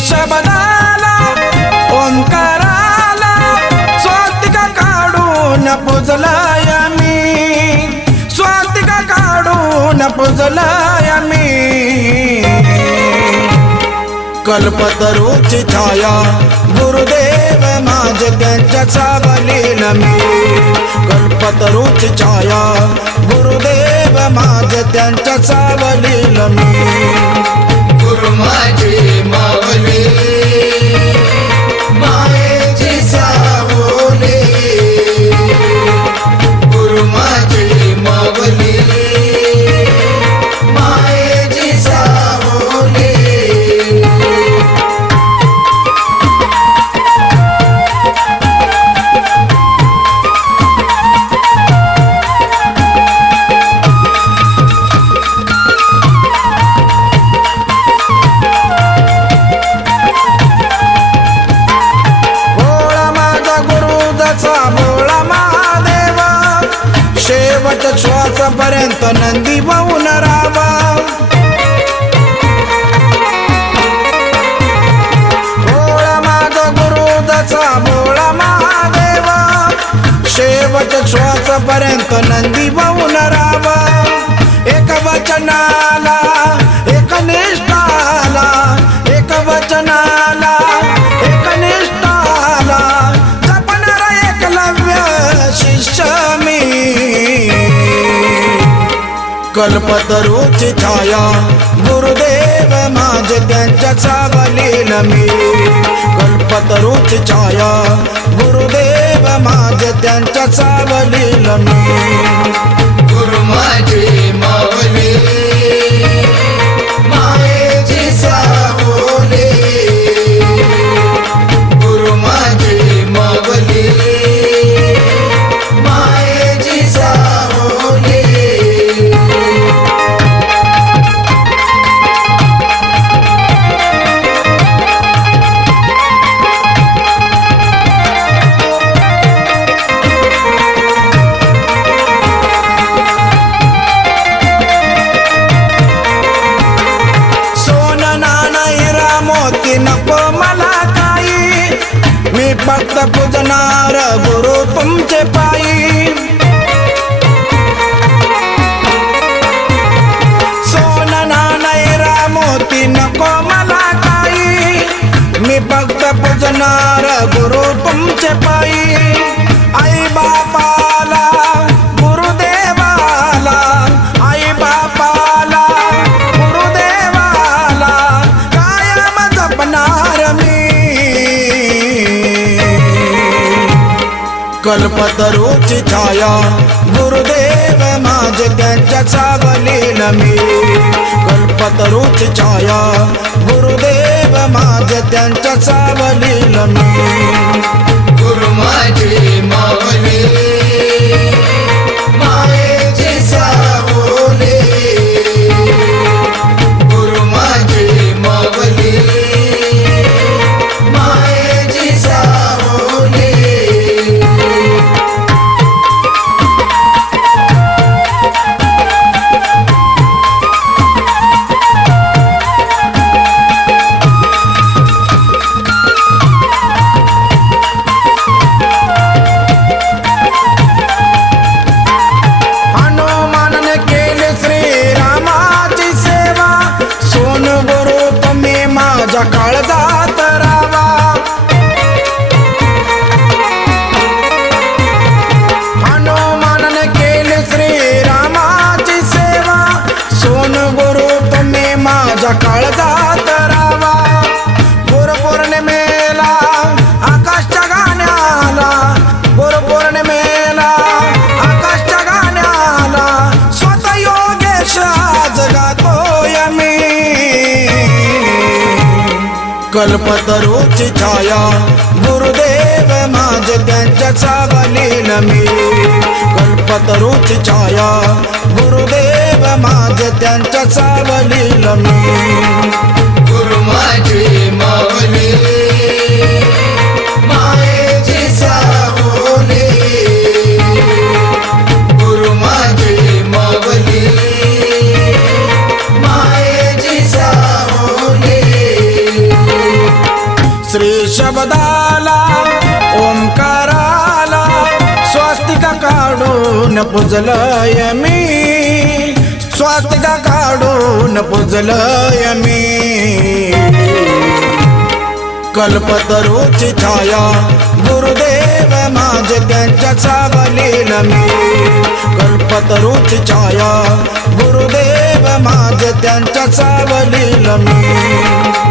शब्दाला ओंकाराला स्वातिका काढून पुजलाय मी, स्वातिका काढून पुजलाय मी। कल्पतरूची छाया गुरुदेव माझे त्यांच्या सावलील मी, कल्पतरूची छाया गुरुदेव माझे त्यांच्या सावलील मी। गुरु माझी माऊली मायेची सावली, गुरु माझी माऊली मायेची सावली। शेवट श्वासापर्यंत नंदी वाहून राहावा, भोळा माझा गुरु जसा भोळा महादेव, शेवट श्वासापर्यंत नंदी वाहून राहावा। एक वचनाला एक निष्ठाला, एक वचनाला एक निष्ठाला जपणारा एकलव्य शिष्य मी। कल्पतरूची छाया गुरुदेव माझे त्यांच्या सावलील मी, कल्पतरूची छाया गुरुदेव माझे त्यांच्या सावलील मी। गुरु माझी माऊली मायेची सावली, गुरु माझी माऊली मायेची सावली। नको मला काही, मी फक्त पूजनार गुरु तुमचे पायी। सोनं नाणं मोती नको मला काही, मी फक्त पूजनार गुरु तुमचे पायी। आई बापाला गुरुदेवाला, आई बापाला गुरुदेवाला कायम जपणार मी। कल्पतरूची छाया गुरुदेव माझे त्यांच्या सावलील मी, कल्पतरूची छाया गुरुदेव माझे त्यांच्या सावलील मी। गुरु माझी माऊली मायेची सावली, गुरु माझी माऊली मायेची सावली। काळजात रावा, हनुमानने केली श्रीरामाची सेवा, सोन गुरु तुम्ही माझ्या काळजात रावा। गुरुपौर्णिमेला आकाशच्या गाण्याला, गुरुपौर्णिमेला आकाशच्या गाण्याला स्वतः योगेश आज गातोय मी। कल्पतरूची छाया गुरुदेव माझे त्यांच्या सावलील मी, कल्पतरूची छाया गुरुदेव माझे त्यांच्या सावलील मी। गुरु माझी माऊली मायेची सावली, गुरु माझी माऊली मायेची सावली। काढून पुजलय मी स्वास्तिका काढून पुजलय मी कल्पतरूची छाया गुरुदेव माझे त्यांच्या सावलील मी कल्पतरूची छाया गुरुदेव माझे त्यांच्या सावलील मी